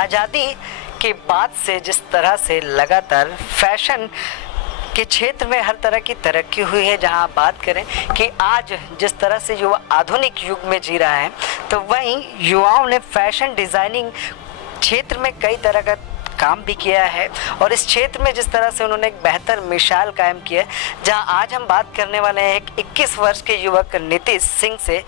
आज़ादी के बाद से जिस तरह से लगातार फैशन के क्षेत्र में हर तरह की तरक्की हुई है, जहां आप बात करें कि आज जिस तरह से युवा आधुनिक युग में जी रहा है, तो वहीं युवाओं ने फैशन डिज़ाइनिंग क्षेत्र में कई तरह का काम भी किया है और इस क्षेत्र में जिस तरह से उन्होंने एक बेहतर मिसाल कायम की है, जहां आज हम बात करने वाले हैं एक 21 वर्ष के युवक नीतीश सिंह से,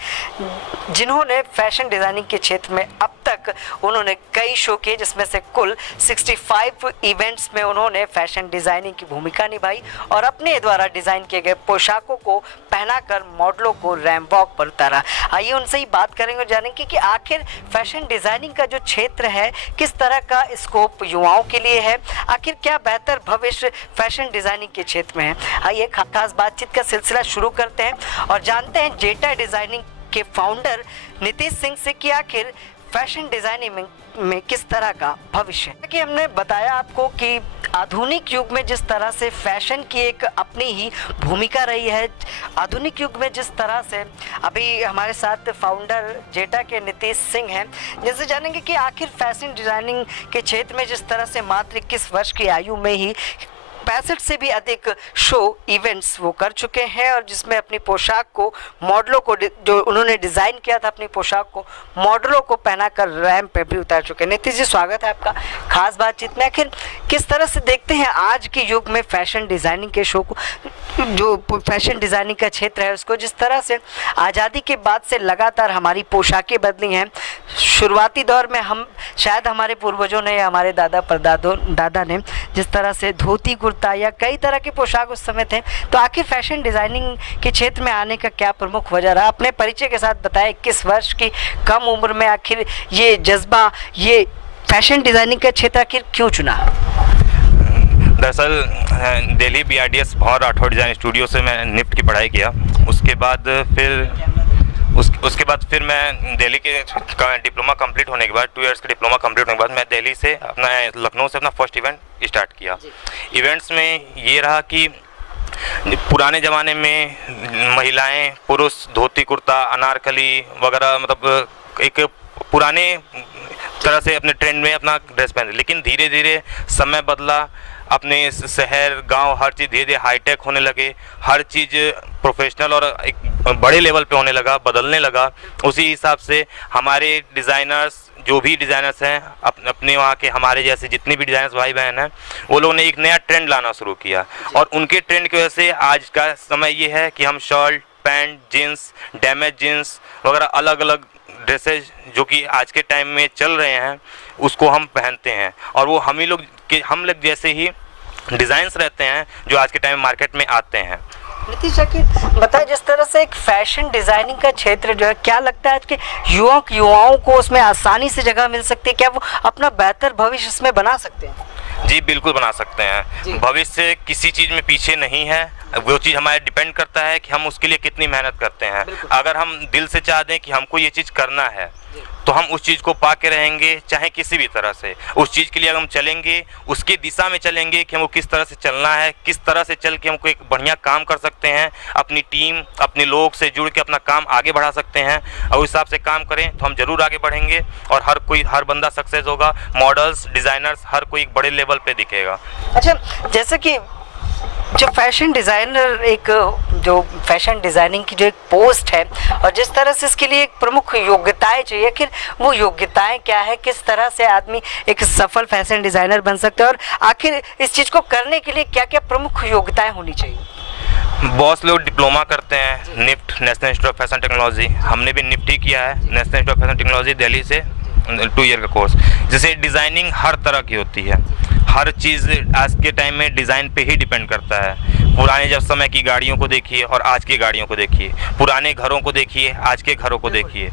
जिन्होंने फैशन डिज़ाइनिंग के क्षेत्र में अब तक उन्होंने कई शो किए, जिसमें से कुल 65 इवेंट्स में उन्होंने फैशन डिज़ाइनिंग की भूमिका निभाई और अपने द्वारा डिज़ाइन किए गए पोशाकों को पहनाकर मॉडलों को रैंप वॉक पर उतारा। आइए उनसे ही बात करेंगे और जानेंगे कि आखिर फैशन डिज़ाइनिंग का जो क्षेत्र है किस तरह का स्कोप युवाओं के लिए है, आखिर क्या बेहतर भविष्य फैशन डिज़ाइनिंग के क्षेत्र में है। आइए खास बातचीत का सिलसिला शुरू करते हैं और जानते हैं जेटा डिज़ाइनिंग के फाउंडर नीतीश सिंह से कि आखिर फैशन डिज़ाइनिंग में किस तरह का भविष्य है। कि हमने बताया आपको कि आधुनिक युग में जिस तरह से फैशन की एक अपनी ही भूमिका रही है, आधुनिक युग में जिस तरह से अभी हमारे साथ फाउंडर जेटा के नीतीश सिंह हैं, जिनसे जानेंगे कि आखिर फैशन डिज़ाइनिंग के क्षेत्र में जिस तरह से मात्र 21 वर्ष की आयु में ही 65 से भी अधिक शो इवेंट्स वो कर चुके हैं और जिसमें अपनी पोशाक को मॉडलों को जो उन्होंने डिज़ाइन किया था अपनी पोशाक को मॉडलों को पहनाकर रैंप पे भी उतार चुके हैं। नीतीश जी, स्वागत है आपका खास बातचीत में। आखिर किस तरह से देखते हैं आज के युग में फैशन डिज़ाइनिंग के शो को, जो फैशन डिज़ाइनिंग का क्षेत्र है उसको, जिस तरह से आज़ादी के बाद से लगातार हमारी पोशाकें बदली हैं। शुरुआती दौर में हम शायद हमारे पूर्वजों ने या हमारे दादा ने जिस तरह से धोती कुर्ता या कई तरह के पोशाक उस समय थे, तो आखिर फैशन डिज़ाइनिंग के क्षेत्र में आने का क्या प्रमुख वजह रहा? अपने परिचय के साथ बताएं, 21 वर्ष की कम उम्र में आखिर ये जज्बा, ये फैशन डिज़ाइनिंग का क्षेत्र आखिर क्यों चुना? दरअसल दिल्ली BRDS भौर राठौड़ डिज़ाइन स्टूडियो से मैं निफ्ट की पढ़ाई किया। उसके बाद फिर मैं दिल्ली के डिप्लोमा कंप्लीट होने के बाद 2 इयर्स का डिप्लोमा कंप्लीट होने के बाद मैं दिल्ली से लखनऊ से अपना फर्स्ट इवेंट स्टार्ट किया। इवेंट्स में ये रहा कि पुराने ज़माने में महिलाएं पुरुष धोती कुर्ता अनारकली वगैरह, मतलब एक पुराने तरह से अपने ट्रेंड में अपना ड्रेस पहनते, लेकिन धीरे धीरे समय बदला, अपने शहर गांव हर चीज़ धीरे धीरे हाईटेक होने लगे, हर चीज़ प्रोफेशनल और एक बड़े लेवल पे होने लगा, बदलने लगा। उसी हिसाब से हमारे डिज़ाइनर्स, जो भी डिज़ाइनर्स हैं अपने वहाँ के, हमारे जैसे जितने भी डिज़ाइनर्स भाई बहन हैं, वो लोगों ने एक नया ट्रेंड लाना शुरू किया और उनके ट्रेंड की वजह से आज का समय ये है कि हम shirt pant jeans damage jeans वगैरह अलग अलग ड्रेसेज जो कि आज के टाइम में चल रहे हैं उसको हम पहनते हैं और वो हम लोग जैसे ही डिज़ाइंस रहते हैं जो आज के टाइम में मार्केट में आते हैं। नीतीश जी, बताएं, जिस तरह से एक फैशन डिज़ाइनिंग का क्षेत्र जो है, क्या लगता है आज के युवाओं को उसमें आसानी से जगह मिल सकती है? क्या वो अपना बेहतर भविष्य इसमें बना सकते हैं? जी बिल्कुल बना सकते हैं। भविष्य किसी चीज़ में पीछे नहीं है, वो चीज़ हमारे डिपेंड करता है कि हम उसके लिए कितनी मेहनत करते हैं। अगर हम दिल से चाह दें कि हमको ये चीज़ करना है तो हम उस चीज़ को पा के रहेंगे, चाहे किसी भी तरह से। उस चीज़ के लिए अगर हम चलेंगे, उसकी दिशा में चलेंगे कि हमको किस तरह से चलना है, किस तरह से चल के हमको एक बढ़िया काम कर सकते हैं, अपनी टीम अपने लोग से जुड़ के अपना काम आगे बढ़ा सकते हैं और उस हिसाब से काम करें तो हम ज़रूर आगे बढ़ेंगे और हर बंदा सक्सेस होगा। मॉडल्स डिज़ाइनर्स हर कोई एक बड़े लेवल पे दिखेगा। अच्छा, जैसे कि जो फैशन डिज़ाइनर, एक जो फैशन डिज़ाइनिंग की जो एक पोस्ट है और जिस तरह से इसके लिए एक प्रमुख योग्यताएं चाहिए, आखिर वो योग्यताएं क्या है? किस तरह से आदमी एक सफल फैशन डिज़ाइनर बन सकता है और आखिर इस चीज़ को करने के लिए क्या क्या प्रमुख योग्यताएं होनी चाहिए? बहुत लोग डिप्लोमा करते हैं NIFT, national institute of fashion technology. हमने भी निफ्ट ही किया है, national institute of fashion technology Delhi से 2 ईयर का कोर्स। जैसे डिज़ाइनिंग हर तरह की होती है, हर चीज़ आज के टाइम में डिज़ाइन पे ही डिपेंड करता है। पुराने जब समय की गाड़ियों को देखिए और आज की गाड़ियों को देखिए, पुराने घरों को देखिए आज के घरों को देखिए,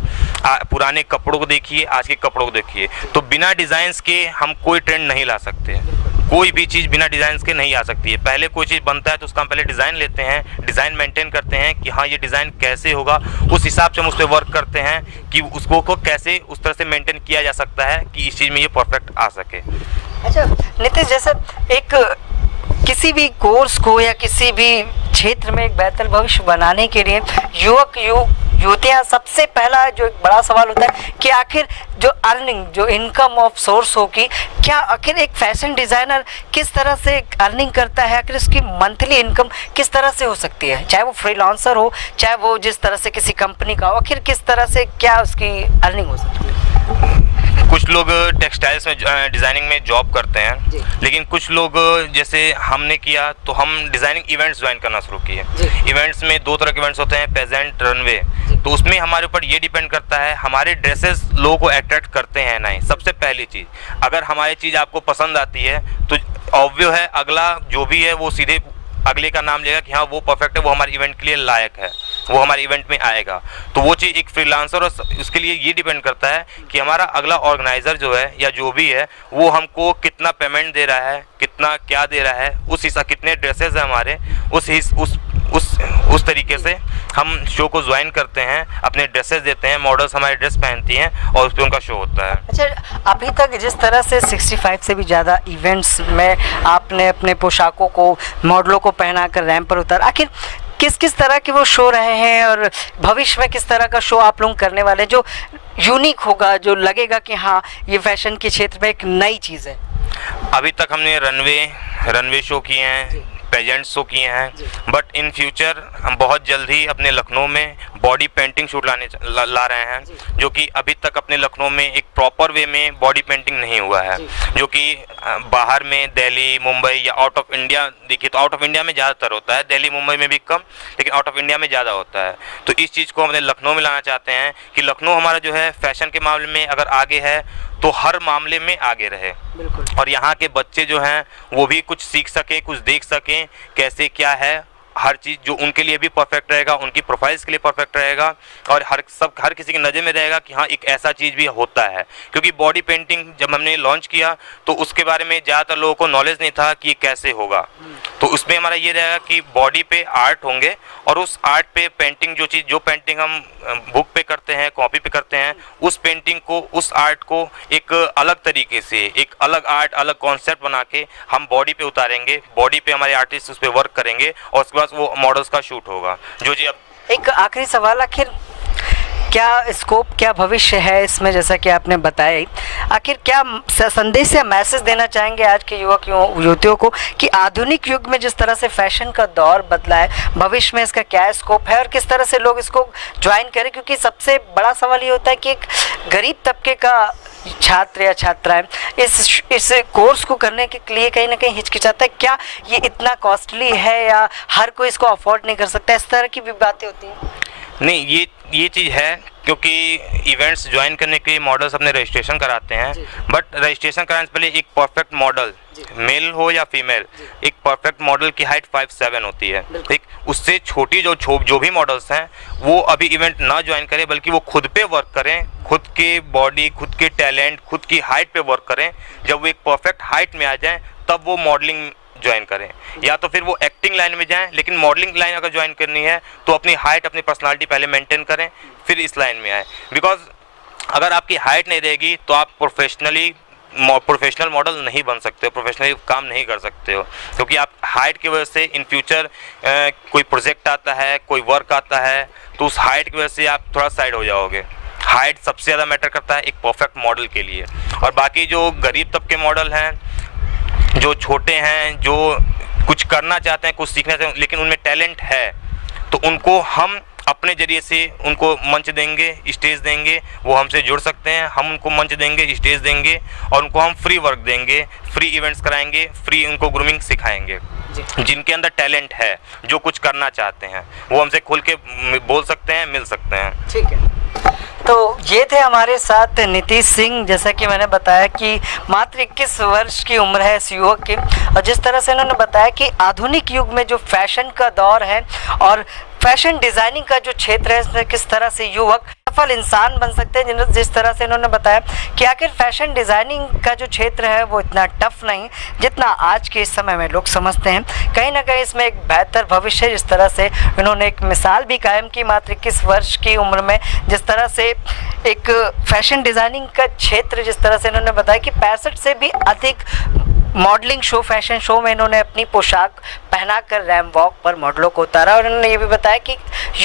पुराने कपड़ों को देखिए आज के कपड़ों को देखिए। तो बिना डिज़ाइंस के हम कोई ट्रेंड नहीं ला सकते। कोई भी चीज़ बिना डिज़ाइन के नहीं आ सकती है। पहले कोई चीज़ बनता है तो उसका हम पहले डिज़ाइन लेते हैं, डिज़ाइन मेंटेन करते हैं कि हाँ ये डिज़ाइन कैसे होगा, उस हिसाब से हम उस पर वर्क करते हैं कि उसको कैसे उस तरह से मेंटेन किया जा सकता है कि इस चीज़ में ये परफेक्ट आ सके। अच्छा नीतीश, जैसे एक किसी भी कोर्स को या किसी भी क्षेत्र में एक बेहतर भविष्य बनाने के लिए युवतियां, सबसे पहला जो एक बड़ा सवाल होता है कि आखिर जो अर्निंग, जो इनकम ऑफ सोर्स होगी, क्या आखिर एक फैशन डिज़ाइनर किस तरह से अर्निंग करता है, आखिर उसकी मंथली इनकम किस तरह से हो सकती है, चाहे वो फ्रीलांसर हो, चाहे वो जिस तरह से किसी कंपनी का हो, आखिर किस तरह से क्या उसकी अर्निंग हो सकती है? कुछ लोग टेक्सटाइल्स में डिज़ाइनिंग में जॉब करते हैं, लेकिन कुछ लोग जैसे हमने किया तो हम डिज़ाइनिंग इवेंट्स ज्वाइन करना शुरू किए। इवेंट्स में दो तरह के इवेंट्स होते हैं, पेजेंट, रनवे। तो उसमें हमारे ऊपर ये डिपेंड करता है हमारे ड्रेसेस लोगों को अट्रैक्ट करते हैं नहीं। सबसे पहली चीज़, अगर हमारी चीज़ आपको पसंद आती है तो ऑब्वियस है अगला जो भी है वो सीधे अगले का नाम लेगा कि हाँ वो परफेक्ट है, वो हमारे इवेंट के लिए लायक है, वो हमारे इवेंट में आएगा। तो वो चीज़ एक फ्रीलांसर और उसके लिए ये डिपेंड करता है कि हमारा अगला ऑर्गेनाइज़र जो है या जो भी है वो हमको कितना पेमेंट दे रहा है, कितना क्या दे रहा है, उस हिसाब कितने ड्रेसेस हैं हमारे, उस तरीके से हम शो को ज्वाइन करते हैं, अपने ड्रेसेस देते हैं, मॉडल्स हमारे ड्रेस पहनती हैं और उस पर उनका शो होता है। अच्छा, अभी तक जिस तरह से 65 से भी ज़्यादा इवेंट्स में आपने अपने पोशाकों को, मॉडलों को पहनाकर रैंप पर उतारा, आखिर किस किस तरह के वो शो रहे हैं और भविष्य में किस तरह का शो आप लोग करने वाले हैं जो यूनिक होगा, जो लगेगा कि हाँ ये फैशन के क्षेत्र में एक नई चीज़ है? अभी तक हमने रनवे शो किए हैं, पेजेंट शो किए हैं, बट इन फ्यूचर हम बहुत जल्द ही अपने लखनऊ में बॉडी पेंटिंग शूट ला रहे हैं, जो कि अभी तक अपने लखनऊ में एक प्रॉपर वे में बॉडी पेंटिंग नहीं हुआ है, जो कि बाहर में दिल्ली, मुंबई या आउट ऑफ इंडिया देखिए तो आउट ऑफ इंडिया में ज़्यादातर होता है, दिल्ली मुंबई में भी कम, लेकिन आउट ऑफ इंडिया में ज़्यादा होता है। तो इस चीज़ को हमने लखनऊ में लाना चाहते हैं कि लखनऊ हमारा जो है फैशन के मामले में अगर आगे है तो हर मामले में आगे रहे, और यहाँ के बच्चे जो हैं वो भी कुछ सीख सकें, कुछ देख सकें कैसे क्या है, हर चीज़ जो उनके लिए भी परफेक्ट रहेगा, उनकी प्रोफाइल्स के लिए परफेक्ट रहेगा, और हर किसी की नज़र में रहेगा कि हाँ एक ऐसा चीज़ भी होता है। क्योंकि बॉडी पेंटिंग जब हमने लॉन्च किया तो उसके बारे में ज़्यादातर लोगों को नॉलेज नहीं था कि ये कैसे होगा। तो उसमें हमारा ये रहेगा कि बॉडी पे आर्ट होंगे और उस आर्ट पे पेंटिंग, जो पेंटिंग हम बुक पे करते हैं, कॉपी पे करते हैं, उस पेंटिंग को, उस आर्ट को एक अलग तरीके से, एक अलग आर्ट, अलग कॉन्सेप्ट बना के हम बॉडी पे उतारेंगे। बॉडी पे हमारे आर्टिस्ट उस पर वर्क करेंगे और उसके बाद वो मॉडल्स का शूट होगा। जो जी अब एक आखिरी सवाल, आखिर क्या स्कोप, क्या भविष्य है इसमें, जैसा कि आपने बताया, आखिर क्या संदेश या मैसेज देना चाहेंगे आज के युवक युवतियों को कि आधुनिक युग में जिस तरह से फैशन का दौर बदला है, भविष्य में इसका क्या स्कोप है और किस तरह से लोग इसको ज्वाइन करें? क्योंकि सबसे बड़ा सवाल ये होता है कि एक गरीब तबके का छात्र या छात्राएं इस कोर्स को करने के लिए कहीं ना कहीं हिचकिचाता है, क्या ये इतना कॉस्टली है या हर कोई इसको अफोर्ड नहीं कर सकता, इस तरह की भी बातें होती हैं? नहीं, ये चीज़ है, क्योंकि इवेंट्स ज्वाइन करने के लिए मॉडल्स अपने रजिस्ट्रेशन कराते हैं, बट रजिस्ट्रेशन कराने से पहले एक परफेक्ट मॉडल, मेल हो या फीमेल, एक परफेक्ट मॉडल की हाइट 5'7" होती है, ठीक। उससे छोटी जो भी मॉडल्स हैं वो अभी इवेंट ना ज्वाइन करें, बल्कि वो खुद पे वर्क करें, खुद के बॉडी, खुद के टैलेंट, खुद की हाइट पे वर्क करें। जब वो एक परफेक्ट हाइट में आ जाएं तब वो मॉडलिंग ज्वाइन करें, या तो फिर वो एक्टिंग लाइन में जाएं, लेकिन मॉडलिंग लाइन अगर ज्वाइन करनी है तो अपनी हाइट, अपनी पर्सनालिटी पहले मेंटेन करें, फिर इस लाइन में आए। बिकॉज अगर आपकी हाइट नहीं रहेगी तो आप प्रोफेशनल मॉडल नहीं बन सकते हो, प्रोफेशनली काम नहीं कर सकते हो, क्योंकि आप हाइट की वजह से इन फ्यूचर कोई प्रोजेक्ट आता है, कोई वर्क आता है, तो उस हाइट की वजह से आप थोड़ा साइड हो जाओगे। हाइट सबसे ज़्यादा मैटर करता है एक परफेक्ट मॉडल के लिए। और बाकी जो गरीब तबके मॉडल हैं, जो छोटे हैं, जो कुछ करना चाहते हैं, कुछ सीखना चाहते हैं, लेकिन उनमें टैलेंट है, तो उनको हम अपने ज़रिए से उनको मंच देंगे, स्टेज देंगे, वो हमसे जुड़ सकते हैं, हम उनको मंच देंगे, स्टेज देंगे, और उनको हम फ्री वर्क देंगे, फ्री इवेंट्स कराएंगे, फ्री उनको ग्रूमिंग सिखाएंगे। जिनके अंदर टैलेंट है, जो कुछ करना चाहते हैं, वो हमसे खुल के बोल सकते हैं, मिल सकते हैं। ठीक है, तो ये थे हमारे साथ नीतीश सिंह। जैसा कि मैंने बताया कि मात्र 21 वर्ष की उम्र है इस युवक की, और जिस तरह से इन्होंने बताया कि आधुनिक युग में जो फैशन का दौर है और फैशन डिज़ाइनिंग का जो क्षेत्र है, इसमें किस तरह से युवक सफल इंसान बन सकते हैं। जिस तरह से इन्होंने बताया कि आखिर फैशन डिज़ाइनिंग का जो क्षेत्र है वो इतना टफ नहीं जितना आज के इस समय में लोग समझते हैं। कहीं ना कहीं इसमें एक बेहतर भविष्य है। जिस तरह से इन्होंने एक मिसाल भी कायम की मात्र 21 वर्ष की उम्र में, जिस तरह से एक फैशन डिज़ाइनिंग का क्षेत्र, जिस तरह से इन्होंने बताया कि 65 से भी अधिक मॉडलिंग शो, फैशन शो में इन्होंने अपनी पोशाक पहनाकर रैम वॉक पर मॉडलों को उतारा और इन्होंने ये भी बताया कि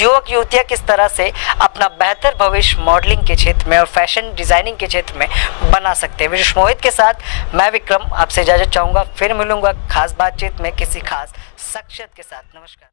युवक युवतियाँ किस तरह से अपना बेहतर भविष्य मॉडलिंग के क्षेत्र में और फैशन डिज़ाइनिंग के क्षेत्र में बना सकते हैं। विशेष मोहित के साथ मैं विक्रम आपसे इजाज़त चाहूँगा, फिर मिलूँगा खास बातचीत में किसी खास शख्सियत के साथ। नमस्कार।